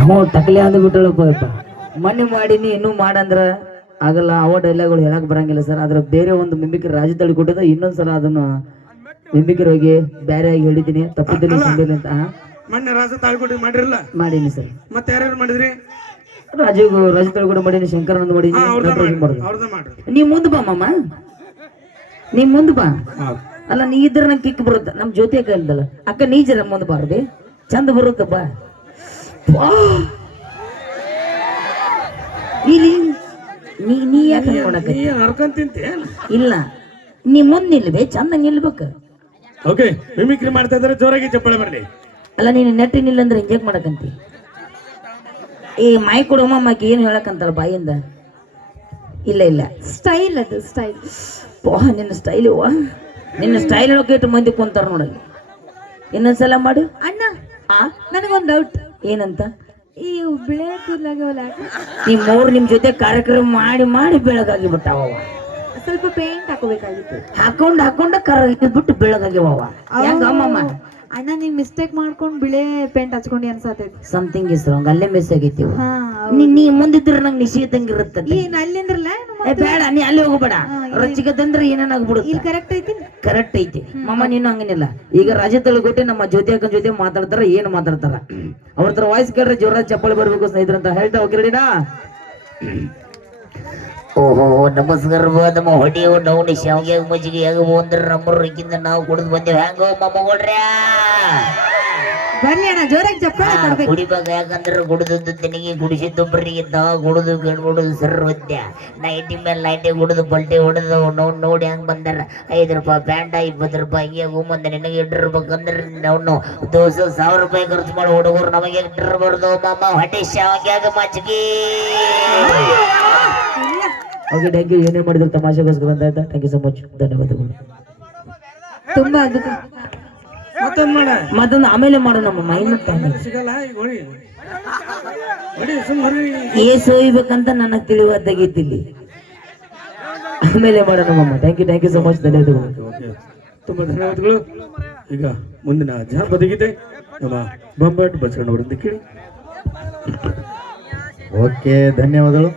ನಾವು ಟಕ್ಲೆ ಅಂದ್ಬಿಟ್ಟಳಪ್ಪ ಮನೆ ಮಾಡೀನಿ ಇನ್ನೂ ಮಾಡಂದ್ರ ಆಗಲ್ಲ. ಅವ ಡೈಲಾಗ್ಗಳು ಹೇಳಕ್ ಬರಂಗಿಲ್ಲ ಸರ್. ಅದ್ರ ಬೇರೆ ಒಂದು ಮಿಮಿಕ್ರಿ ರಾಜ್ಯದಲ್ಲಿ ಕೊಟ್ಟಿದ್ದ ಇನ್ನೊಂದ್ಸಲ ಅದನ್ನು ಮಿಮಿಕ್ರಿ ಹೋಗಿ ಬೇರೆ ಆಗಿ ಹೇಳಿದ್ದೀನಿ. ತಪ್ಪಿದ್ದಲ್ಲಿ ಸಂದಿಲ್ಲ ಅಂತ ಮೊನ್ನೆ ರಾಜ ತಾಳ್ಕೊಟ್ಟು ಮಾಡಿರಲ್ಲ ಮಾಡೀನಿ ಸರ್. ಮತ್ತೆ ಯಾರ್ಯಾರು ಮಾಡಿದ್ರಿ? ರಾಜು ಕೂಡ ಮಾಡೀನಿ, ಶಂಕರನಂದ್ ಮಾಡೀನಿ. ನೀ ಮುಂದ್ ಬಾ ಮಾಮ, ನೀ ಮುಂದ್ ಬಾ. ಅಲ್ಲ ನೀ ಇದ್ರೆ ನಂಗೆ ಕಿಕ್ ಬರುತ್ತೆ. ನಮ್ ಜೊತೆ ಕಲ್ದಲ್ಲ ಅಕ್ಕ, ನೀ ಜರ ಮುಂದ್ ಬಾರ್ಬಿ, ಚಂದ ಬರುತ್ತಪ್ಪ. ಇಲ್ಲಿ ನೀ ಯಾಕೆ ಹರ್ಕೊಂತಿಂತ ಇಲ್ಲ, ನೀ ಮುಂದ್ ನಿಲ್ಬೇ, ಚಂದ ನಿಲ್ಬೇಕು. ಓಕೆ, ಮಿಮಿಕ್ರಿ ಮಾಡ್ತಾ ಇದ್ರೆ ಜೋರಾಗಿ ಚಪ್ಪಳೆ ಬರಲಿ. ಅಲ್ಲ ನೀನು ನೆಟ್ಟಿನಿಲ್ಲ ಅಂದ್ರೆ ಇಂಜೆಕ್ಟ್ ಮಾಡಕಂತಿ. ಈ ಮೈ ಕೊಡಮ್ಮ ಏನು ಹೇಳಕಂತಾಳ ಬಾಯಿಂದ. ಇಲ್ಲ ಇಲ್ಲ, ಸ್ಟೈಲ್ ಅದು ಸ್ಟೈಲ್. ಓಹ್ ನಿನ್ನ ಸ್ಟೈಲ್, ನಿನ್ನ ಸ್ಟೈಲ್ ಹೇಳೋಕೆ ಇಟ್ಟು ಮಂದಿ ಕುಂತಾರ ನೋಡಲ್ಲಿ. ಇನ್ನೊಂದ್ಸಲ ಮಾಡು ಅಣ್ಣ. ನನಗೊಂದು ಡೌಟ್. ಏನಂತ? ಈ ಬಿಳೆ ಕೂದಲಾಗವಲ್ಲ, ನಿಮ್ ಜೊತೆ ಕಾರ್ಯಕ್ರಮ ಮಾಡಿ ಮಾಡಿ ಬೆಳಗಾಗಿ ಬಿಟ್ಟಾವ. ಸ್ವಲ್ಪ ಪೇಂಟ್ ಹಾಕೋಬೇಕಾಗಿತ್ತು. ಹಾಕೊಂಡ ಕರ ಬಿಟ್ಟು ಬೆಳಗಾಗ್ಯವ. ಹೆಂಗಮ್ಮ ಅಣ್ಣ, ನೀವ್ ಮಿಸ್ಟೇಕ್ ಮಾಡ್ಕೊಂಡ್ ಬಿಳೆ ಪೇಂಟ್ ಹಚ್ಕೊಂಡಿ ಅನ್ಸತೈತಿ. Something is wrong. ಅಲ್ಲೇ ಮಿಸ್ ಆಗೈತಿ. ನೀ ಮುಂದಿದ್ರೆ ನಂಗೆ ನಿಶ್ಚಿತಂಗಿರುತ್ತೆ. ಏನ್ ಅಲ್ಲಿಂದ್ರಲ್ಲ ಬೇಡ, ನೀ ಅಲ್ಲಿ ಹೋಗ್ಬೇಡ. ರಚಿಕದಂದ್ರೆ ಏನೇನಾಗ್ಬಿಡುತ್ತೆ. ಇಲ್ಲಿ ಕರೆಕ್ಟ್ ಐತಿ, ಕರೆಕ್ಟ್ ಐತಿ ಮಾಮ. ನೀನು ಹಂಗನಿಲ್ಲ. ಈಗ ರಾಜ ತಳಗೋಟೆ ನಮ್ಮ ಜ್ಯೋತಿ ಅಕ್ಕನ ಜೊತೆ ಮಾತಾಡ್ತಾರ, ಏನು ಮಾತಾಡ್ತಾರ ಅವ್ರ ತರ ವಾಯ್ಸ್ ಕೇಳ್ರೆ ಜೋರಾಗಿ ಚಪ್ಪಳಿ ಬರ್ಬೇಕು ಸ್ನೇಹಿತರಂತ ಹೇಳ್ತಾ ಹೋಗಿರಡಿನಾ. ಓಹೋ ನಮಸ್ಕಾರ. ನಮ್ಮ ಹೊಡಿಯೋ ನಾವು ಶಾವಿಗೆ ಮಜ್ಜಿಗೆ ಹೇಗೋ ಅಂದ್ರೆ ನಮ್ಮೂರಕ್ಕಿಂತ ನಾವು ಕುಡಿದು ಬಂದೇವು. ಹೆಂಗೋ ಮಮ್ಮಗಳ್ರ್ಯಾ ಬರ್ಲಿ ಅಣ್ಣ, ಜೋರಾಗಿ ಚಪ್ಪಾಳೆ ಕುಡಿಬೇಕು. ಯಾಕಂದ್ರೆ ಕುಡಿದದ್ದು ತೆನಿಗೆ ಕುಡಿಸಿದ್ದೊಬ್ಬರಿಗಿಂತ ಕುಡಿದು ಕುಡಿದು ಸರ್ವದ್ಯ ನೈಟಿ ಮೇಲೆ ನೈಟಿ ಕುಡಿದು ಪಲ್ಟಿ ಹೊಡೆದು ನೋಡಿ ಹೆಂಗ್ ಬಂದಾರ. 5 ರೂಪಾಯಿ ಪ್ಯಾಂಟ, 20 ರೂಪಾಯಿ ಹಿಂಗೆ ಹೋಗ್ಬಂದ. ನಿನಗೆ ಇಟ್ಟಿರ್ಬೇಕಂದ್ರೆ ನಾವು ದೋಸ 1000 ರೂಪಾಯಿ ಖರ್ಚು ಮಾಡಿ ಹುಡುಗರು ನಮಗೆ ಇಟ್ಟಿರ್ಬಾರ್ದು ಮಾಮ. ಹೊಟ್ಟೆ ಶಾವಿಗೆ ಮಜ್ಜಿಗೆ. Okay, thank you. ಏನೇ ಮಾಡಿದ್ರು ತಮಾಷೆಗೋಸ್ಕರ ಅಂತ ಆಯ್ತಾ. ಥ್ಯಾಂಕ್ ಯು ಸೊ ಮಚ್, ಧನ್ಯವಾದಗಳು. ತುಂಬಾ ಅದ್ಭುತ. ಮತ್ತೊಂದು ಆಮೇಲೆ ಮಾಡು ನಮ್ಮ ಮೈನ ಏಸು ಒಯ್ಬೇಕಂತ ನನಗೆ ತಿಳಿವಾದಾಗಿದ್ದಿಲ್ಲಿ. ಆಮೇಲೆ ಮಾಡೋಣ ಮಮ್ಮ. ಥ್ಯಾಂಕ್ ಯು ಸೊ ಮಚ್, ಧನ್ಯವಾದಗಳು. ತುಂಬಾ ಧನ್ಯವಾದಗಳು. ಈಗ ಮುಂದಿನ ಜಾನಪದಗಿದೆ ನಮ್ಮ ಬೊಂಬಾಟ್ ಬಸವಣ್ಣವರಿಂದ ಕೇಳಿ. ಓಕೆ, ಧನ್ಯವಾದಗಳು.